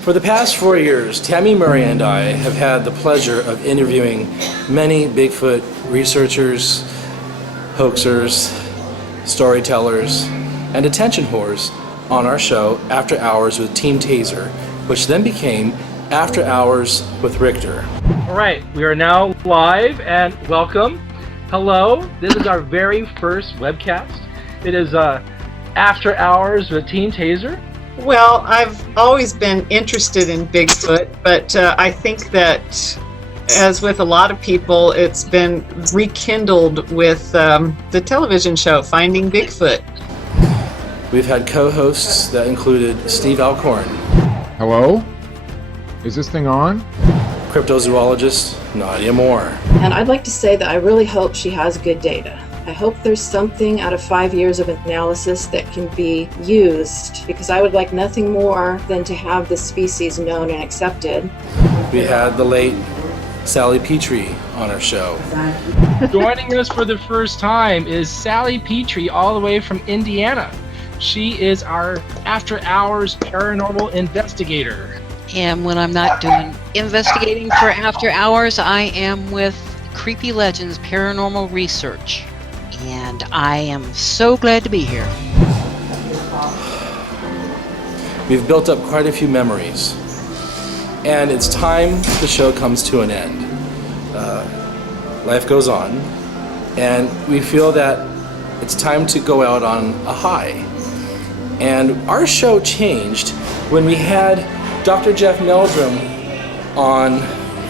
For the past 4 years, Tammy Murray and I have had the pleasure of interviewing many Bigfoot researchers, hoaxers, storytellers, and attention whores on our show After Hours with Team Taser, which then became After Hours with Rictor. All right, we are now live and welcome. Hello, this is our very first webcast. It is After Hours with Team Taser. Well, I've always been interested in Bigfoot, but I think that, as with a lot of people, it's been rekindled with the television show Finding Bigfoot. We've had co-hosts that included Steve Alcorn. Hello? Is this thing on? Cryptozoologist Nadia Moore. And I'd like to say that I really hope she has good data. I hope there's something out of 5 years of analysis that can be used, because I would like nothing more than to have this species known and accepted. We had the late Sally Petrie on our show. Joining us for the first time is Sally Petrie, all the way from Indiana. She is our After Hours paranormal investigator. And when I'm not doing investigating for After Hours, I am with Creepy Legends Paranormal Research. And I am so glad to be here. We've built up quite a few memories. And it's time the show comes to an end. Life goes on. And we feel that it's time to go out on a high. And our show changed when we had Dr. Jeff Meldrum on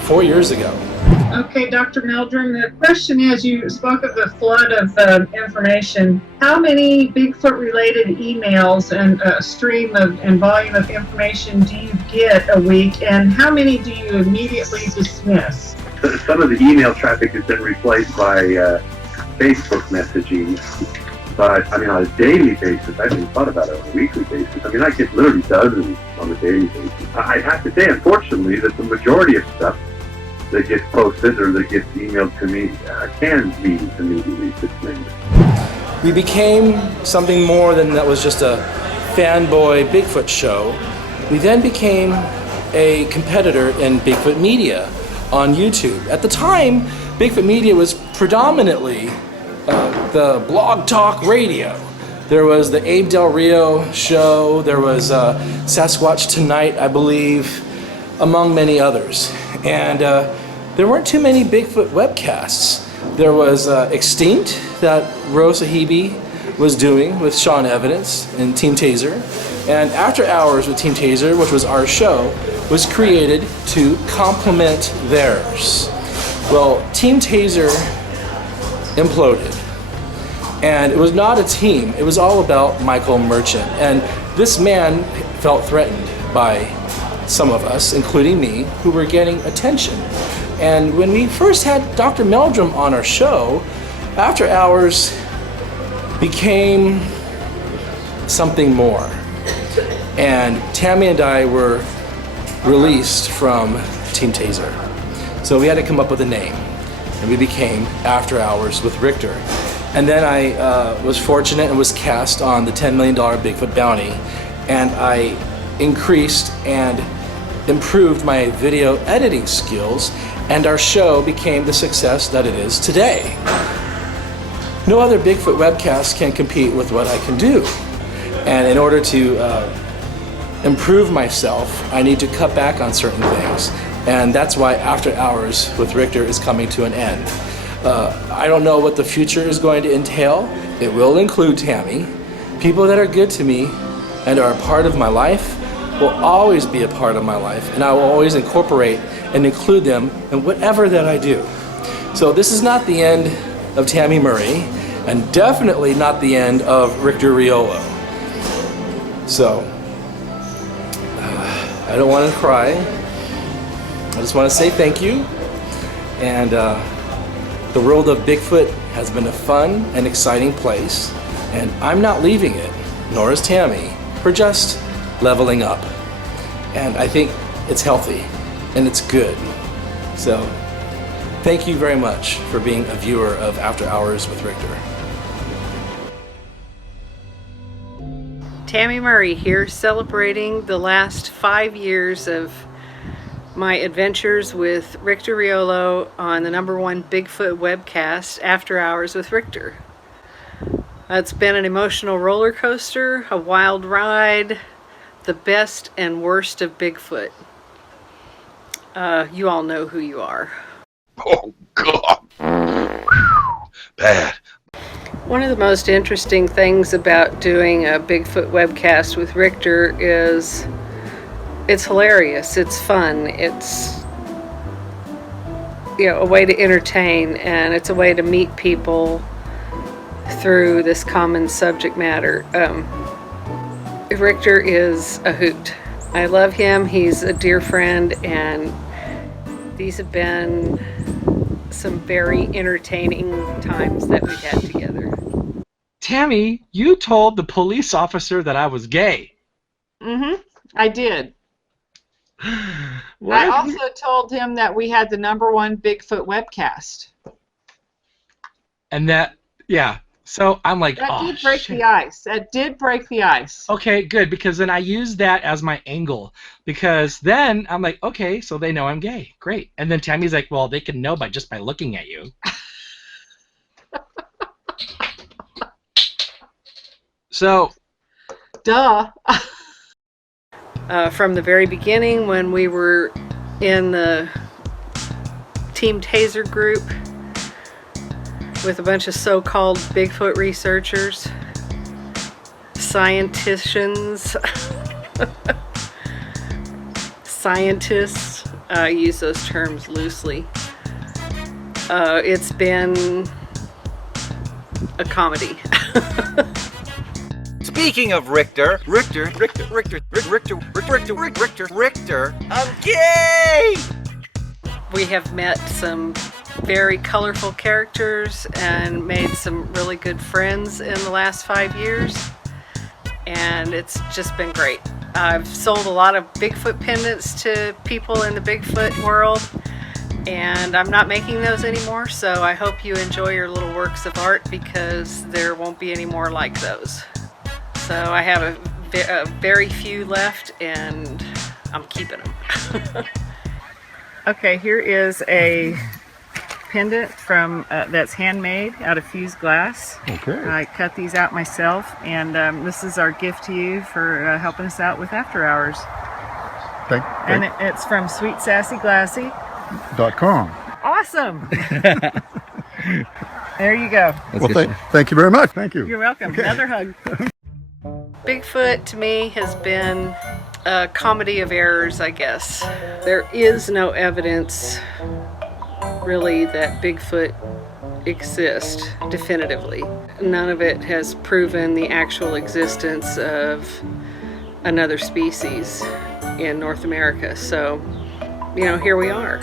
4 years ago. Okay, Dr. Meldrum, the question is, you spoke of a flood of information. How many Bigfoot-related emails and a stream of and volume of information do you get a week, and how many do you immediately dismiss? Some of the email traffic has been replaced by Facebook messaging, but I mean, on a daily basis, I haven't thought about it on a weekly basis. I mean, I get literally dozens on a daily basis. I have to say, unfortunately, that the majority of stuff that gets posted or that gets emailed to me can be immediately dismissed. We became something more than that was just a fanboy Bigfoot show. We then became a competitor in Bigfoot media on YouTube. At the time, Bigfoot media was predominantly the blog talk radio. There was the Abe Del Rio show, there was Sasquatch Tonight, I believe, among many others. And there weren't too many Bigfoot webcasts. There was Extinct that Rose Sahibi was doing with Sean Evidence and Team Taser. And After Hours with Team Taser, which was our show, was created to complement theirs. Well, Team Taser imploded. And it was not a team, it was all about Michael Merchant. And this man felt threatened by some of us, including me, who were getting attention. And when we first had Dr. Meldrum on our show, After Hours became something more. And Tammy and I were released from Team Taser. So we had to come up with a name. And we became After Hours with Rictor. And then I was fortunate and was cast on the $10 million Bigfoot bounty. And I increased and improved my video editing skills, and our show became the success that it is today. No other Bigfoot webcast can compete with what I can do. And in order to improve myself, I need to cut back on certain things. And that's why After Hours with Rictor is coming to an end. I don't know what the future is going to entail. It will include Tammy. People that are good to me and are a part of my life will always be a part of my life, and I will always incorporate and include them in whatever that I do. So this is not the end of Tammy Murray, and definitely not the end of Rictor Riolo. So, I don't want to cry. I just want to say thank you. And the world of Bigfoot has been a fun and exciting place, and I'm not leaving it, nor is Tammy. We're just leveling up. And I think it's healthy and it's good. So thank you very much for being a viewer of After Hours with Rictor. Tammy Murray here, celebrating the last 5 years of my adventures with Rictor Riolo on the #1 Bigfoot webcast, After Hours with Rictor. It's been an emotional roller coaster, a wild ride, the best and worst of Bigfoot. You all know who you are. Oh, God. Bad. One of the most interesting things about doing a Bigfoot webcast with Rictor is it's hilarious, it's fun, it's a way to entertain, and it's a way to meet people through this common subject matter. Rictor is a hoot. I love him, he's a dear friend, and these have been some very entertaining times that we've had together. Tammy, you told the police officer that I was gay. I did. I also told him that we had the #1 Bigfoot webcast. And that, yeah. So I'm like, That oh, did break shit. the ice. That did break the ice. Okay, good, because then I used that as my angle. Because then I'm like, okay, so they know I'm gay. Great. And then Tammy's like, well, they can know just by looking at you. So, duh. From the very beginning, when we were in the Team Taser group with a bunch of so-called Bigfoot researchers, scientists, I use those terms loosely. It's been a comedy. Speaking of Rictor, I'm gay! We have met some very colorful characters and made some really good friends in the last 5 years, and it's just been great. I've sold a lot of Bigfoot pendants to people in the Bigfoot world, and I'm not making those anymore, so I hope you enjoy your little works of art, because there won't be any more like those. So I have a very few left, and I'm keeping them. Okay, here is a pendant from that's handmade out of fused glass. Okay. I cut these out myself, and this is our gift to you for helping us out with After Hours. And it's from SweetSassyGlassy.com. Awesome! There you go. Well, thank you very much. Thank you. You're welcome. Okay. Another hug. Bigfoot to me has been a comedy of errors, I guess. There is no evidence really that Bigfoot exists definitively. None of it has proven the actual existence of another species in North America. So, here we are.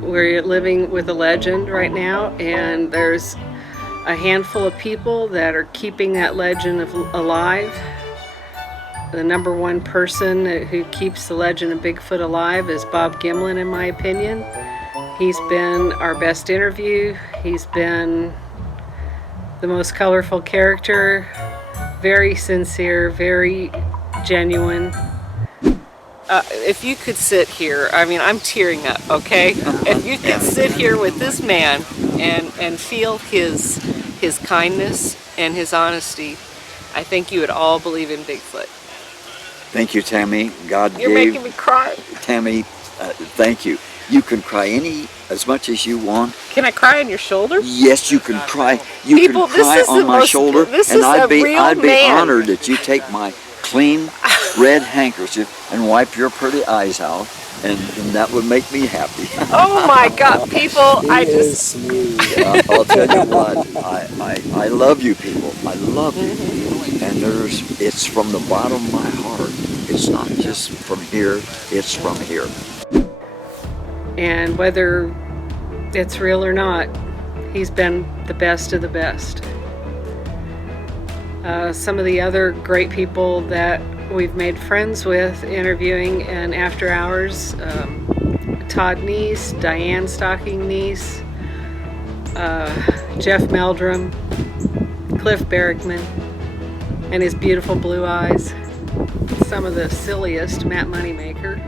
We're living with a legend right now, and there's a handful of people that are keeping that legend alive. The #1 person who keeps the legend of Bigfoot alive is Bob Gimlin, in my opinion. He's been our best interview. He's been the most colorful character, very sincere, very genuine. If you could sit here, I'm tearing up, okay? If you could sit here with this man and feel his kindness and his honesty, I think you would all believe in Bigfoot. Thank you, Tammy. You're making me cry. Tammy, thank you. You can cry as much as you want. Can I cry on your shoulder? Yes, you can cry. You can cry on my shoulder, and I'd be honored that you take my clean red handkerchief and wipe your pretty eyes out, and that would make me happy. Oh my God, people! I'll tell you what. I love you, people. I love you, and it's from the bottom of my heart. It's not just from here. It's from here. And whether it's real or not, he's been the best of the best. Some of the other great people that we've made friends with interviewing in After Hours, Todd Neese, Diane Stocking Neese, Jeff Meldrum, Cliff Barrickman, and his beautiful blue eyes. Some of the silliest, Matt Moneymaker.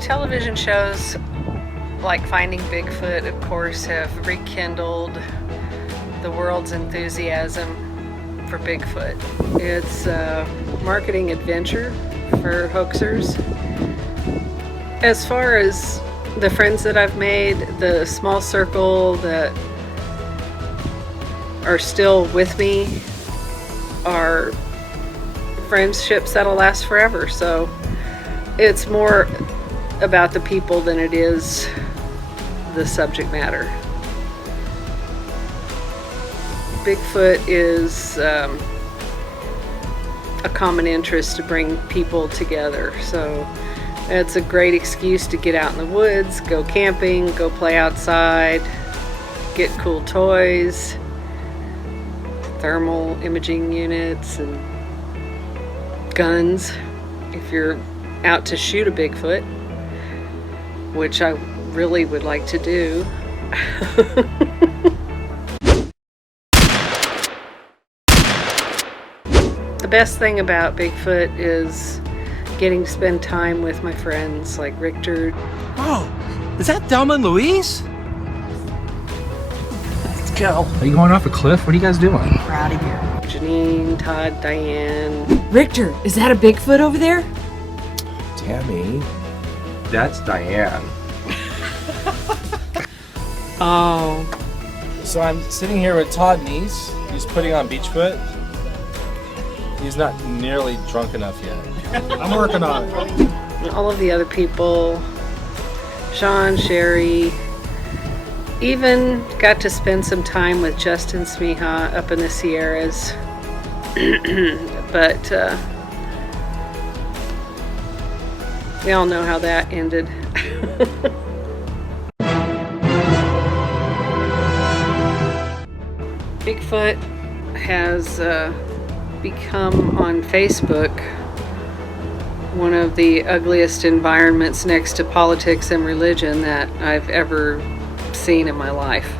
Television shows like Finding Bigfoot, of course, have rekindled the world's enthusiasm for Bigfoot. It's a marketing adventure for hoaxers. As far as the friends that I've made, the small circle that are still with me are friendships that'll last forever. So it's more about the people than it is the subject matter. Bigfoot is a common interest to bring people together. So it's a great excuse to get out in the woods, go camping, go play outside, get cool toys, thermal imaging units, and guns. If you're out to shoot a Bigfoot, which I really would like to do. The best thing about Bigfoot is getting to spend time with my friends like Rictor. Oh, is that Thelma and Louise? Let's go. Are you going off a cliff? What are you guys doing? We're out of here. Janine, Todd, Diane. Rictor, is that a Bigfoot over there? Tammy, that's Diane. Oh. So I'm sitting here with Todd Neese. He's putting on Beachfoot. He's not nearly drunk enough yet. I'm working on it. And all of the other people, Sean, Sherry, even got to spend some time with Justin Smiha up in the Sierras. But we all know how that ended. Bigfoot has become on Facebook one of the ugliest environments next to politics and religion that I've ever seen in my life.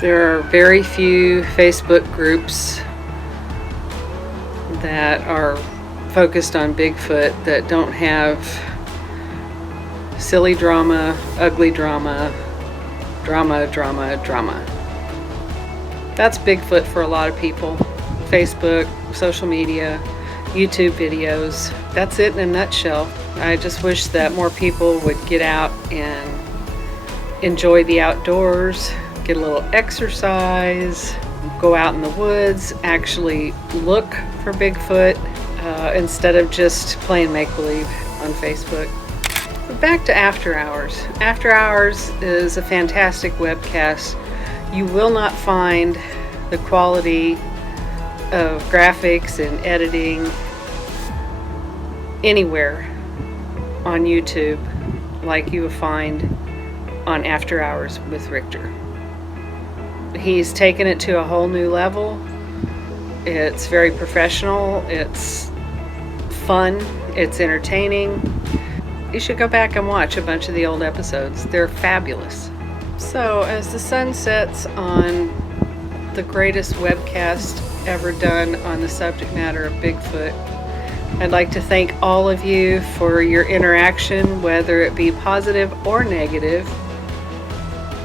There are very few Facebook groups that are focused on Bigfoot that don't have silly drama, ugly drama, drama. That's Bigfoot for a lot of people. Facebook, social media, YouTube videos. That's it in a nutshell. I just wish that more people would get out and enjoy the outdoors, get a little exercise, go out in the woods, actually look for Bigfoot instead of just playing make-believe on Facebook. But back to After Hours. After Hours is a fantastic webcast. You will not find the quality of graphics and editing anywhere on YouTube like you will find on After Hours with Rictor. He's taken it to a whole new level. It's very professional, it's fun, it's entertaining. You should go back and watch a bunch of the old episodes. They're fabulous. So as the sun sets on the greatest webcast ever done on the subject matter of Bigfoot, I'd like to thank all of you for your interaction, whether it be positive or negative,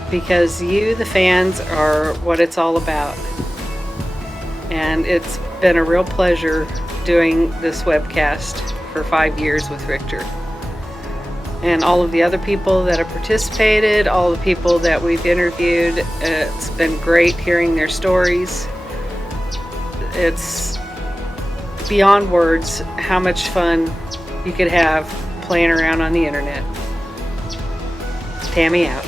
because you, the fans, are what it's all about. And it's been a real pleasure doing this webcast for 5 years with Rictor. And all of the other people that have participated, all the people that we've interviewed, it's been great hearing their stories. It's beyond words how much fun you could have playing around on the internet. Tammy out.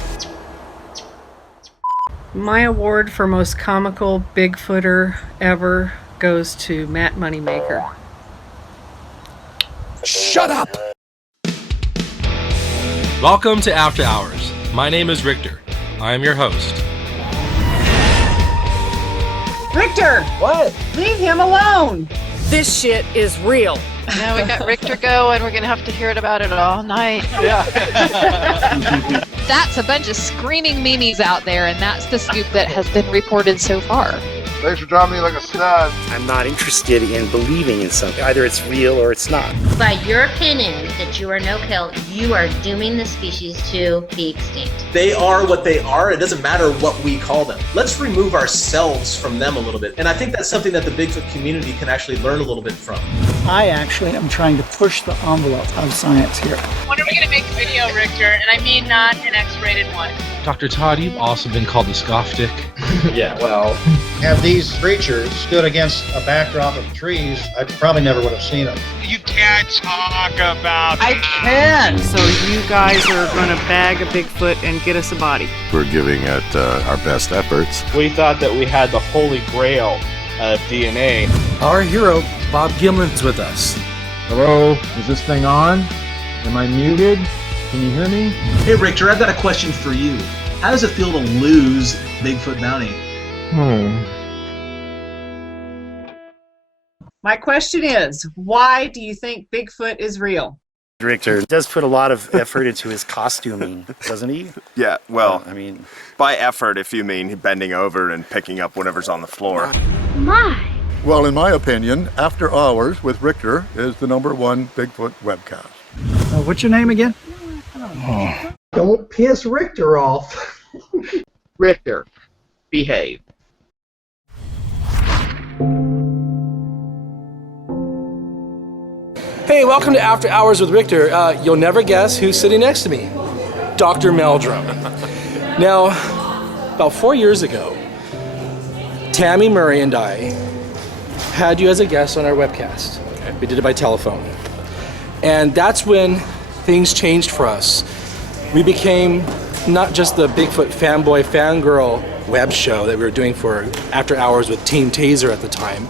My award for most comical Bigfooter ever goes to Matt Moneymaker. Shut up! Welcome to After Hours. My name is Rictor. I am your host. Rictor! What? Leave him alone! This shit is real. Now we got Rictor going. We're going to have to hear about it all night. Yeah. That's a bunch of screaming memes out there, and that's the scoop that has been reported so far. Thanks for dropping me like a stud. I'm not interested in believing in something. Either it's real or it's not. By your opinion that you are no-kill, you are dooming the species to be extinct. They are what they are. It doesn't matter what we call them. Let's remove ourselves from them a little bit. And I think that's something that the Bigfoot community can actually learn a little bit from. I actually am trying to push the envelope of science here. When are we going to make a video, Rictor? And I mean not an X-rated one. Dr. Todd, you've also been called the scoff dick. Yeah, well, have these creatures stood against a backdrop of trees, I probably never would have seen them. You can't talk about I can! So you guys are going to bag a Bigfoot and get us a body. We're giving it our best efforts. We thought that we had the holy grail of DNA. Our hero, Bob Gimlin's with us. Hello, is this thing on? Am I muted? Can you hear me? Hey, Rictor, I've got a question for you. How does it feel to lose Bigfoot bounty? My question is, why do you think Bigfoot is real? Rictor does put a lot of effort into his costuming, doesn't he? Yeah, well, I mean, by effort, if you mean bending over and picking up whatever's on the floor. My. Well, in my opinion, After Hours with Rictor is the #1 Bigfoot webcast. What's your name again? Don't piss Rictor off. Rictor, behave. Hey, welcome to After Hours with Rictor. You'll never guess who's sitting next to me. Dr. Meldrum. Now, about 4 years ago, Tammy Murray and I had you as a guest on our webcast. We did it by telephone. And that's when things changed for us. We became not just the Bigfoot fanboy, fangirl web show that we were doing for After Hours with Team Taser at the time.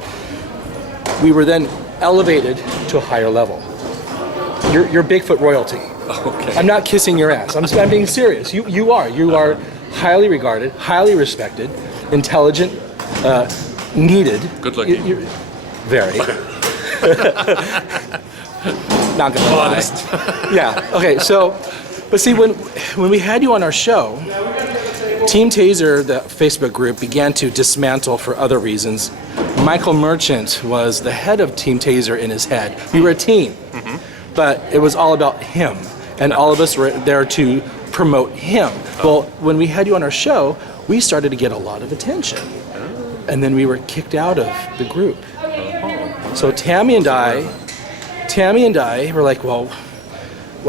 We were then elevated to a higher level. You're Bigfoot royalty. Okay. I'm not kissing your ass. I'm being serious. You are highly regarded, highly respected, intelligent, needed. Good looking. You're very. Not gonna lie. Yeah. Okay. So, but see, when we had you on our show, Team Taser, the Facebook group, began to dismantle for other reasons. Michael Merchant was the head of Team Taser in his head. We were a team, but it was all about him, and all of us were there to promote him. Well, when we had you on our show, we started to get a lot of attention, and then we were kicked out of the group. So Tammy and I were like, well,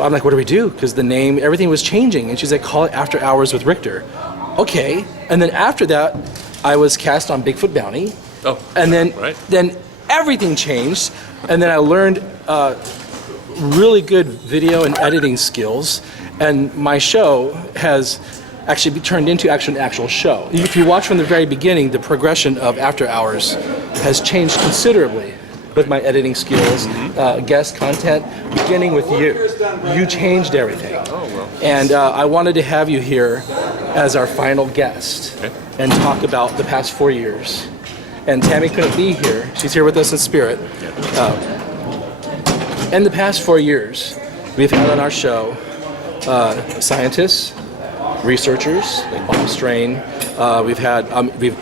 I'm like, what do we do? Because the name, everything was changing, and she's like, call it After Hours with Rictor. Okay, and then after that, I was cast on Bigfoot Bounty. Oh, and then right. Then everything changed, and then I learned really good video and editing skills, and my show has actually turned into an actual show. If you watch from the very beginning, the progression of After Hours has changed considerably with my editing skills, guest content, beginning with you. You changed everything. And I wanted to have you here as our final guest and talk about the past 4 years. And Tammy couldn't be here. She's here with us in spirit. In the past 4 years, we've had on our show scientists, researchers like Bob Strain. We've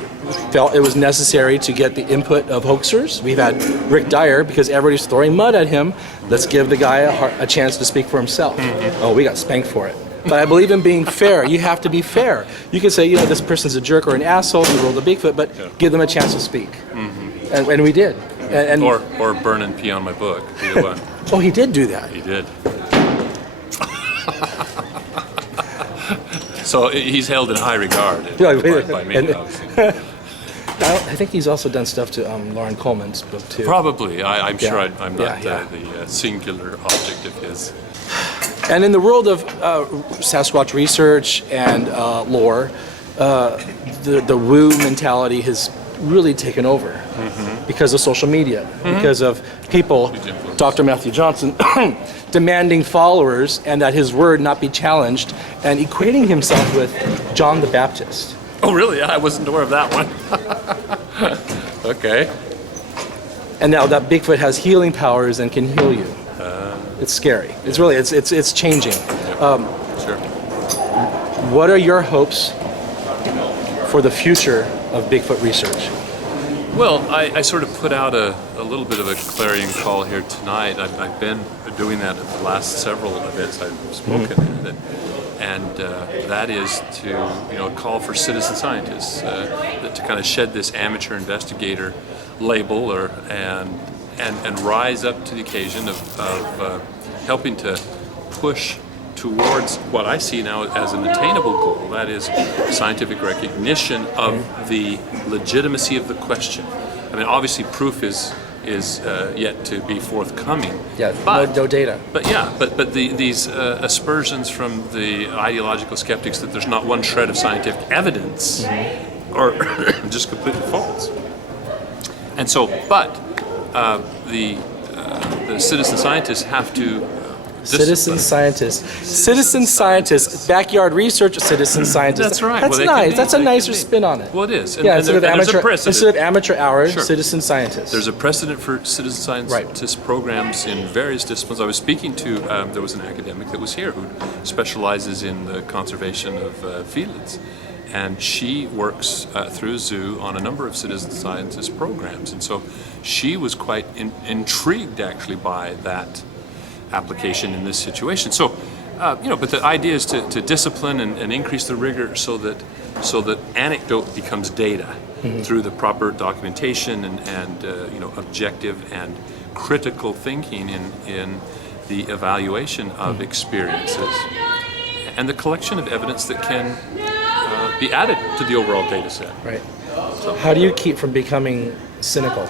felt it was necessary to get the input of hoaxers. We've had Rick Dyer, because everybody's throwing mud at him. Let's give the guy a chance to speak for himself. Oh, we got spanked for it. But I believe in being fair. You have to be fair. You can say, this person's a jerk or an asshole in the world of Bigfoot, but give them a chance to speak. And we did. And or burn and pee on my book. Either one. Oh, he did do that. He did. So he's held in high regard by me, obviously. I think he's also done stuff to Lauren Coleman's book, too. Probably. I'm sure I'm not the singular object of his. And in the world of Sasquatch research and lore, the woo mentality has really taken over because of social media, because of people, Dr. Matthew Johnson, demanding followers and that his word not be challenged, and equating himself with John the Baptist. Oh, really? I wasn't aware of that one. Okay. And now that Bigfoot has healing powers and can heal you. It's scary. It's really, it's changing. Sure. what are your hopes for the future of Bigfoot research? Well, I sort of put out a little bit of a clarion call here tonight. I've been doing that at the last several events I've spoken at, and that is to call for citizen scientists to kind of shed this amateur investigator label and rise up to the occasion of helping to push towards what I see now as an attainable goal, that is scientific recognition of the legitimacy of the question. I mean, obviously proof is yet to be forthcoming. Yeah, but, no data. But these aspersions from the ideological skeptics that there's not one shred of scientific evidence are just completely false. And so, but the citizen scientists have to Citizen scientists, backyard research citizen scientists. That's right. That's nice. That's a nicer spin on it. Well, it is. Instead of amateur hour, citizen scientists. There's a precedent for citizen scientist programs in various disciplines. I was speaking to, there was an academic that was here who specializes in the conservation of felids. And she works through a zoo on a number of citizen scientist programs. And so she was quite intrigued actually by that application in this situation. So, but the idea is to discipline and increase the rigor so that anecdote becomes data through the proper documentation and objective and critical thinking in the evaluation of experiences and the collection of evidence that can be added to the overall data set. Right. So, how do you keep from becoming cynical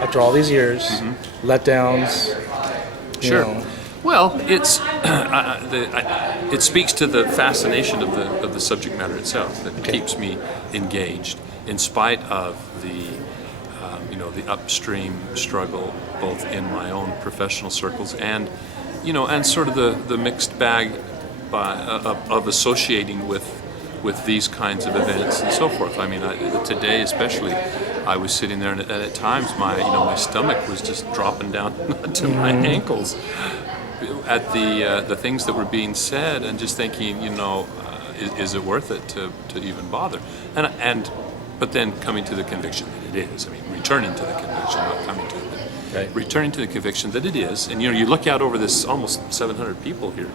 after all these years, letdowns? Sure. Well, it's it speaks to the fascination of the subject matter itself that keeps me engaged, in spite of the the upstream struggle, both in my own professional circles and sort of the mixed bag of associating with these kinds of events and so forth. I mean, today especially, I was sitting there, and at times my stomach was just dropping down to my ankles at the things that were being said, and just thinking, is it worth it to even bother? But then coming to the conviction that it is. I mean, returning to the conviction, not coming to it. Right. Returning to the conviction that it is, and you look out over this almost 700 people here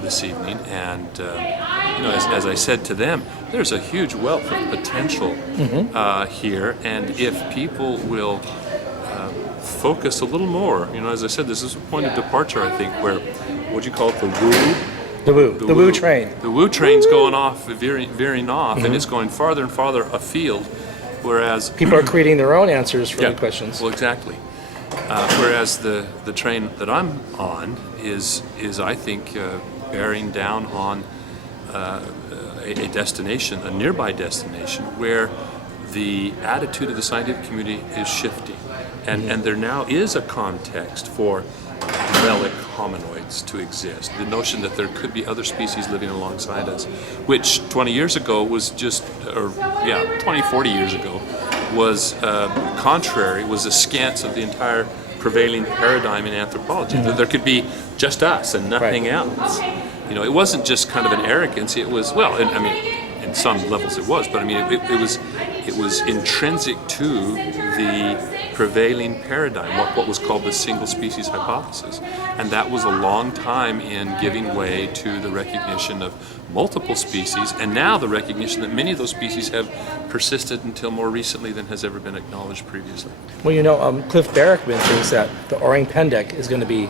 this evening, and as I said to them, there's a huge wealth of potential here, and if people will focus a little more, as I said, this is a point of departure, I think, where what do you call it, the woo train. The woo train's going off, veering off, and it's going farther and farther afield, whereas people are creating their own answers for the questions. Well, exactly. Whereas the train that I'm on is I think bearing down on a destination, a nearby destination, where the attitude of the scientific community is shifting, and there now is a context for relic hominoids to exist. The notion that there could be other species living alongside us, which 20 years ago was 40 years ago was contrary, was askance of the entire prevailing paradigm in anthropology. That there could be just us and nothing else. It wasn't just kind of an arrogance. It was, in some levels it was, but it was intrinsic to the prevailing paradigm, what was called the single species hypothesis. And that was a long time in giving way to the recognition of multiple species, and now the recognition that many of those species have persisted until more recently than has ever been acknowledged previously. Well, Cliff Barrickman thinks that the orang pendek is going to be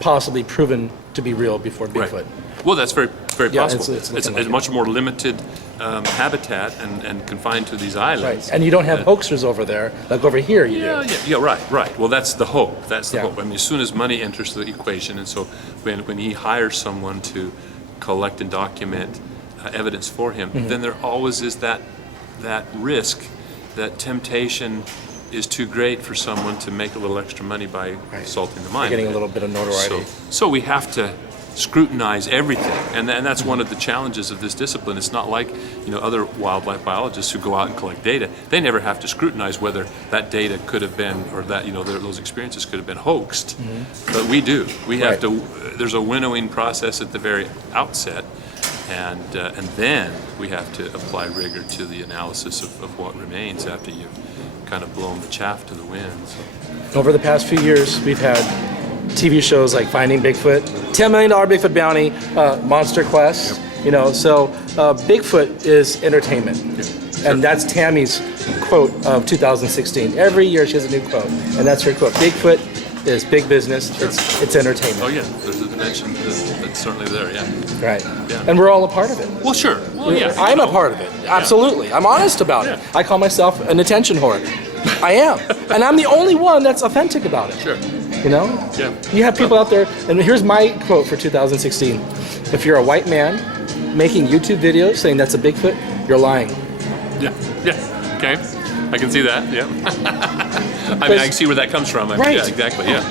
possibly proven to be real before Bigfoot. Right. Well, that's very, very possible. It's like a much more limited habitat and confined to these islands. Right. And you don't have hoaxers over there, like over here you do. Yeah, right. Well, that's the hope. That's the hope. I mean, as soon as money enters the equation, and so when he hires someone to collect and document evidence for him, then there always is that risk, that temptation is too great for someone to make a little extra money by salting the mine. Getting a little bit of notoriety. So we have to scrutinize everything, and that's one of the challenges of this discipline. It's not like other wildlife biologists who go out and collect data. They never have to scrutinize whether that data could have been, or that those experiences could have been hoaxed. But we do. We have to. There's a winnowing process at the very outset, and then we have to apply rigor to the analysis of what remains after you've kind of blown the chaff to the wind. So. Over the past few years, we've had TV shows like Finding Bigfoot, $10 million Bigfoot bounty, Monster Quest. You know, so Bigfoot is entertainment, and that's Tammy's quote of 2016. Every year she has a new quote, and that's her quote. Bigfoot is big business. It's entertainment. Oh yeah, there's a dimension that's certainly there. Yeah. Right. Yeah. And we're all a part of it. Well, sure. Well, yeah. I'm a part of it. Absolutely. I'm honest about it. I call myself an attention whore. I am, and I'm the only one that's authentic about it. Sure. You know? Yeah. You have people out there, and here's my quote for 2016. If you're a white man making YouTube videos saying that's a Bigfoot, you're lying. Yeah. Yeah. Okay. I can see that. Yeah. I mean, I can see where that comes from. I mean, right. Yeah. Exactly. Yeah.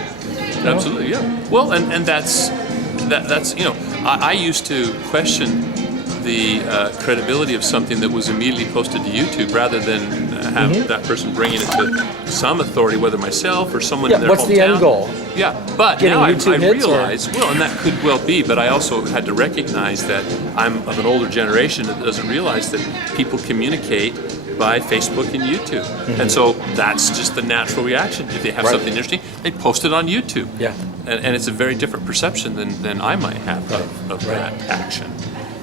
Absolutely. Yeah. Well, and that's you know, I used to question the credibility of something that was immediately posted to YouTube rather than have that person bringing it to some authority, whether myself or someone in their what's hometown. the end goal? Yeah, but Getting now I YouTube hits, realize, well, and that could well be, but I also had to recognize that I'm of an older generation that doesn't realize that people communicate by Facebook and YouTube. And so that's just the natural reaction. If they have something interesting, they post it on YouTube. Yeah. And it's a very different perception than I might have of that action.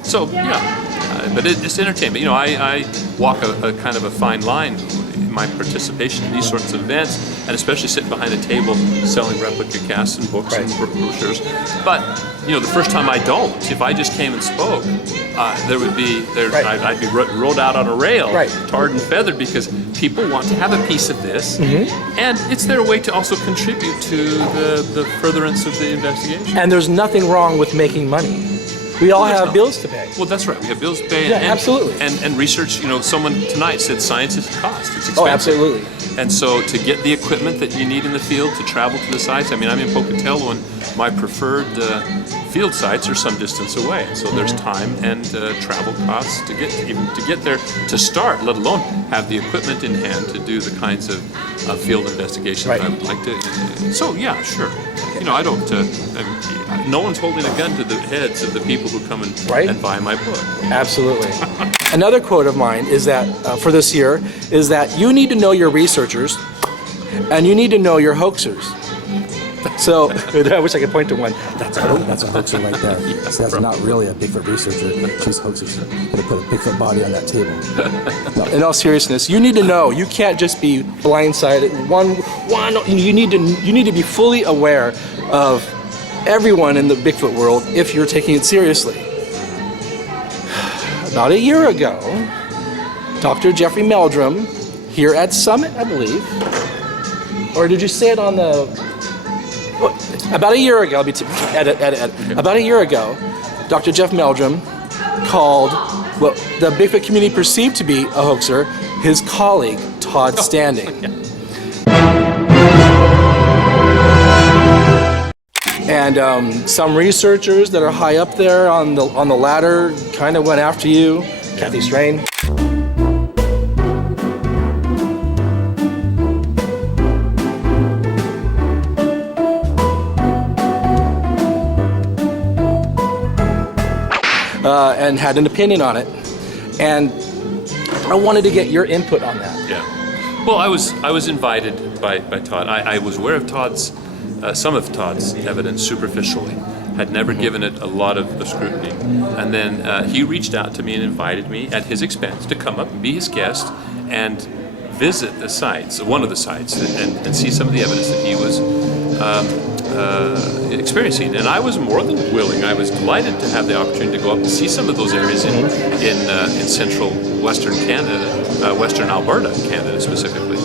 So, yeah, but it's entertainment. You know, I walk a kind of a fine line in my participation in these sorts of events, and especially sitting behind a table selling replica casts and books and brochures. But, you know, the first time I don't, if I just came and spoke, I'd be rolled out on a rail, tarred and feathered, because people want to have a piece of this, and it's their way to also contribute to the furtherance of the investigation. And there's nothing wrong with making money. We all have bills to pay. Well, that's right. We have bills to pay. Yeah, absolutely. And research, you know, someone tonight said science is a cost. It's expensive. Oh, absolutely. And so to get the equipment that you need in the field, to travel to the sites, I mean, I'm in Pocatello, and my preferred field sites are some distance away. And so there's time and travel costs to get there to start, let alone have the equipment in hand to do the kinds of field investigations I would like to. So, yeah, sure. You know, I don't, no one's holding a gun to the heads of the people who come and buy my book. Absolutely. Another quote of mine is that, for this year, is that you need to know your researchers and you need to know your hoaxers. So, I wish I could point to one. That's a hoaxer right there. So that's not really a Bigfoot researcher. She's hoaxer. She's going to put a Bigfoot body on that table. No, in all seriousness, you need to know. You can't just be blindsided. You need to be fully aware of everyone in the Bigfoot world if you're taking it seriously. About a year ago, Dr. Jeffrey Meldrum, here at Summit, I believe, or did you say it on the... About a year ago, about a year ago, Dr. Jeff Meldrum called what the Bigfoot community perceived to be a hoaxer his colleague, Todd Standing. And some researchers that are high up there on the ladder kind of went after you, Kathy Strain. And had an opinion on it, and I wanted to get your input on that. Yeah. Well, I was invited by Todd. I was aware of some of Todd's evidence superficially, had never given it a lot of scrutiny, and then he reached out to me and invited me at his expense to come up and be his guest and visit the sites, one of the sites, and see some of the evidence that he was experiencing. And I was more than willing. I was delighted to have the opportunity to go up and see some of those areas in central western Canada, western Alberta, Canada specifically.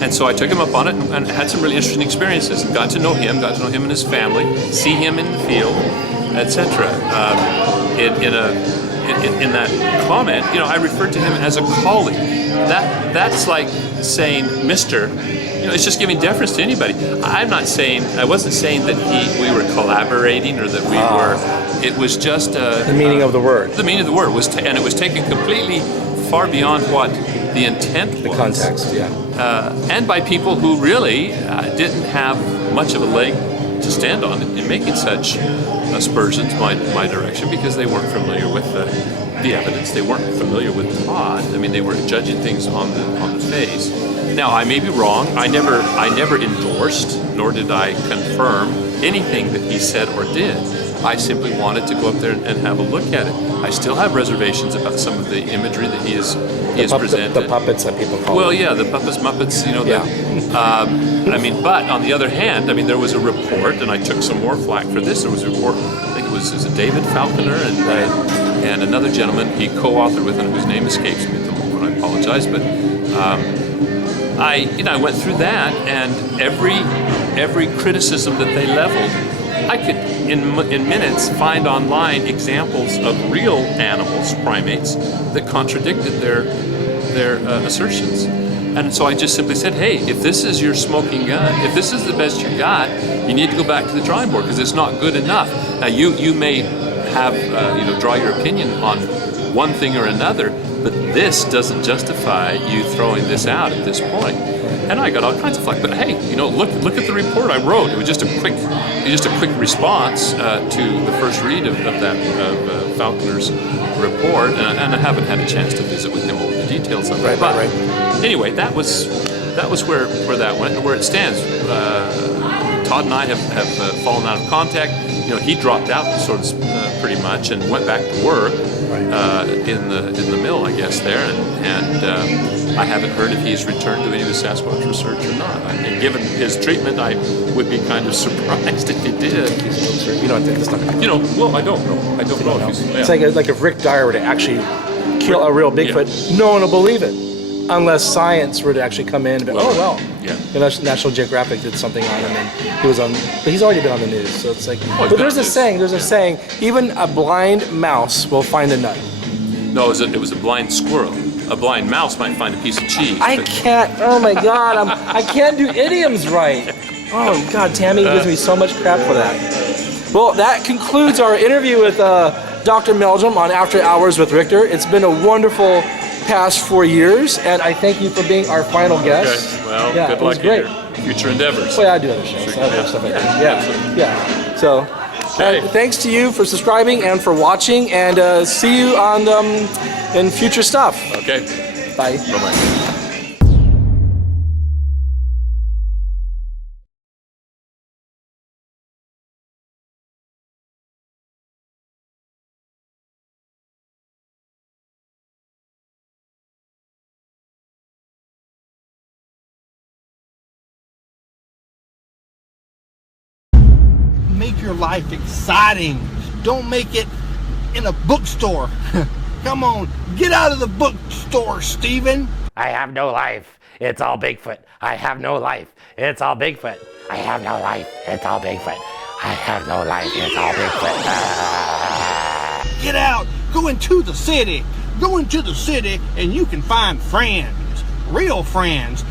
And so I took him up on it and had some really interesting experiences and got to know him and his family, see him in the field, etc. In that comment, you know, I referred to him as a colleague. That's like saying Mr. You know, it's just giving deference to anybody. I wasn't saying that we were collaborating or that we were. It was just the meaning of the word. The meaning of the word was, and it was taken completely far beyond what the intent was. The context, yeah. And by people who really didn't have much of a leg to stand on in making such aspersions my direction, because they weren't familiar with the evidence. They weren't familiar with Todd. I mean, they were judging things on the face. Now, I may be wrong. I never endorsed, nor did I confirm anything that he said or did. I simply wanted to go up there and have a look at it. I still have reservations about some of the imagery that he has presented. The puppets that people call Well, them. yeah, the puppets, Muppets, you know. Yeah. I mean, but on the other hand, I mean, there was a report, and I took some more flack for this. There was a report, I think it was David Falconer and another gentleman he co-authored with, and whose name escapes me at the moment. I apologize, but I went through that, and every criticism that they leveled, I could in minutes find online examples of real animals, primates, that contradicted their assertions. And so I just simply said, hey, if this is your smoking gun, if this is the best you got, you need to go back to the drawing board, because it's not good enough. Now you may have draw your opinion on one thing or another, but this doesn't justify you throwing this out at this point. And I got all kinds of flack. But hey, look at the report I wrote. It was just a quick response to the first read of Falconer's report, and I haven't had a chance to visit with him over the details of it. But anyway, that was where that went. Where it stands, Todd and I have fallen out of contact. He dropped out sort of pretty much and went back to work in the mill, I guess, there, and I haven't heard if he's returned to any of his Sasquatch research or not. I mean, given his treatment, I would be kind of surprised if he did. You don't think this stuff? Well, I don't know. I don't know if he's. Yeah. It's like if Rick Dyer were to actually kill a real Bigfoot, no one will believe it, unless science were to actually come in and be, National Geographic did something on him, and he was on, but he's already been on the news, so it's like. But there's a saying, even a blind mouse will find a nut. No, it was a blind squirrel. A blind mouse might find a piece of cheese. I can't. Oh my God, I can't do idioms right. Oh God, Tammy gives me so much crap for that. Well, that concludes our interview with Dr. Meldrum on After Hours with Rictor. It's been a wonderful past 4 years, and I thank you for being our final guest. Okay. Well, good luck in your future endeavors. Well, I do other shows. I have stuff like that. Yeah. So, thanks to you for subscribing and for watching, and see you on in future stuff. Okay. Bye. Bye-bye. Make your life exciting. Don't make it in a bookstore. Come on, get out of the bookstore, Steven. I have no life. It's all Bigfoot. I have no life. It's all Bigfoot. I have no life. It's all Bigfoot. I have no life. It's all Bigfoot. Get out. Go into the city. Go into the city and you can find friends. Real friends.